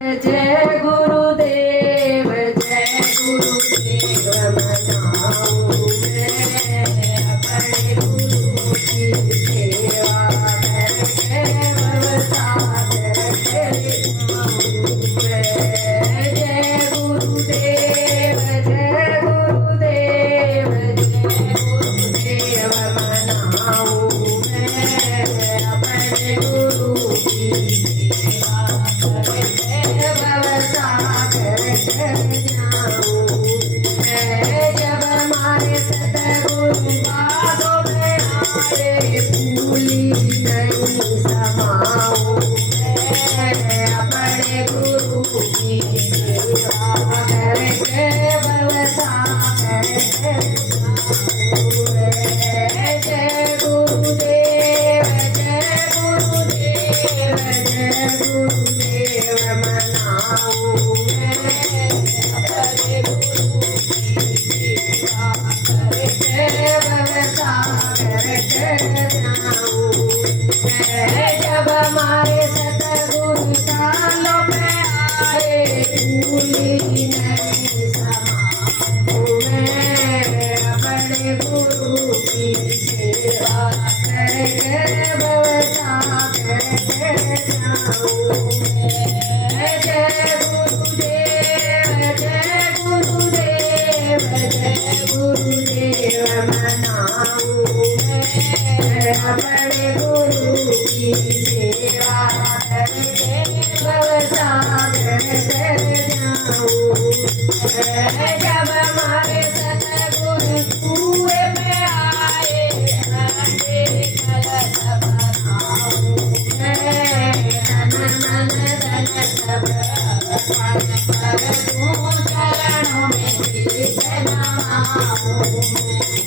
जय गुरुदेव मनाऊं मैं अपने गुरु की सेवा करके भवसागर चले जाऊं मैं। जय गुरुदेव मनाऊं मैं अपने गुरु की सेवा करके भवसागर चले जाऊं मैं। जब हमारे सतगुरु बातों में आए भूली नहीं समाऊं मैं अपने गुरु की सेवा करके भवसागर चले जाऊं मैं। जय गुरुदेव मनाऊं मैं अपने गुरु की सेवा करके भवसागर चले जाऊं मैं। जब हमारे सतगुरु कालों में आए भूली नहीं समाऊं मैं अपने गुरु की सेवा करके भवसागर चले जाऊं मैं। जय गुरुदेव मनाऊं मैं अपने गुरु की सेवा करके भवसागर चले जाऊं मैं। जब हमारे सतगुरु कुएं में आए अंधे कलश बनाऊं मैं तन मन धन सब अर्पण कर दूं चरणों में शीश नवाऊं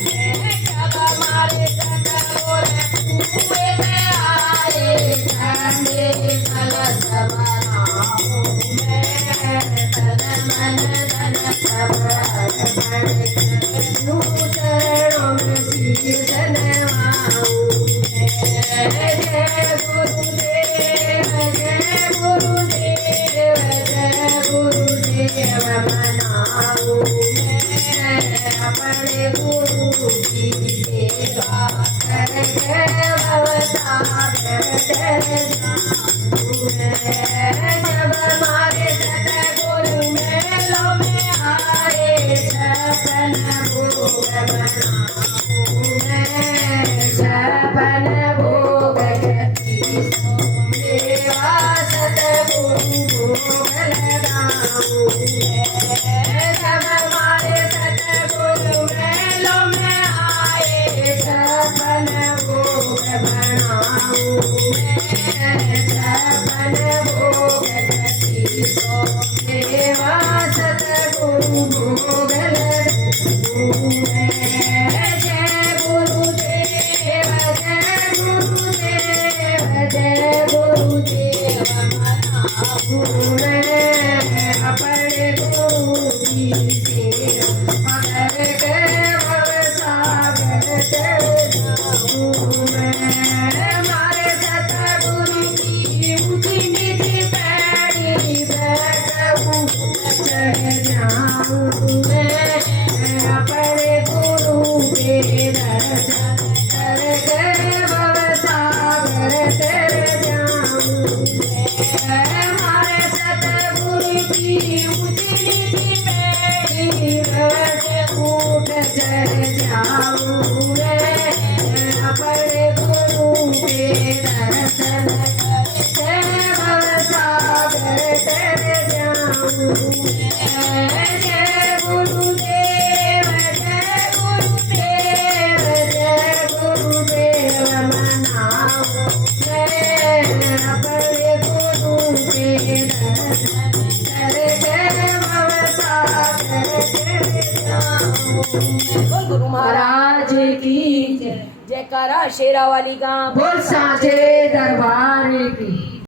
मैं। जब हमारे सतगुरु कुएं में आए अंधे कलश बनाऊं मैं तन मन धन सब अर्पण कर दूं चरणों में शीश नवाऊं मैं। जय गुरुदेव मनाऊं मैं अपने गुरु की सेवा करके भवसागर चले जाऊं मैं। जब हमारे सतगुरु मेलों में आए छपन भोग बनाऊं मैं छपन भोग मेवा सतगुरु भोग लगाऊं मैं। जब हमारे सतगुरु मेलों में आए छपन भोग बनाऊं मैं छपन भोग मेवा सतगुरु भोग लगाऊं मैं। जय गुरुदेव मनाऊं मैं अपने गुरु की सेवा करके भवसागर चले जाऊं मैं। हमारे सतगुरु की ऊंची नीची पैड़ी बैठूं चढ़ जाऊं मैं अपने गुरु के दर्शन करके भवसागर चले जाऊं मैं। हमारे सतगुरु की ऊंची नीची पैड़ी बैठ उठ चढ़ जाऊं मैं अपने गुरु के दर्शन करके भवसागर चले जाऊं मैं। जय गुरुदेव मनाऊं मैं अपने गुरु के दर्शन करके भवसागर चले जाऊं। बोल गुरु महाराज की जय। जयकारा शेरावाली का बोल साचे दरबार की।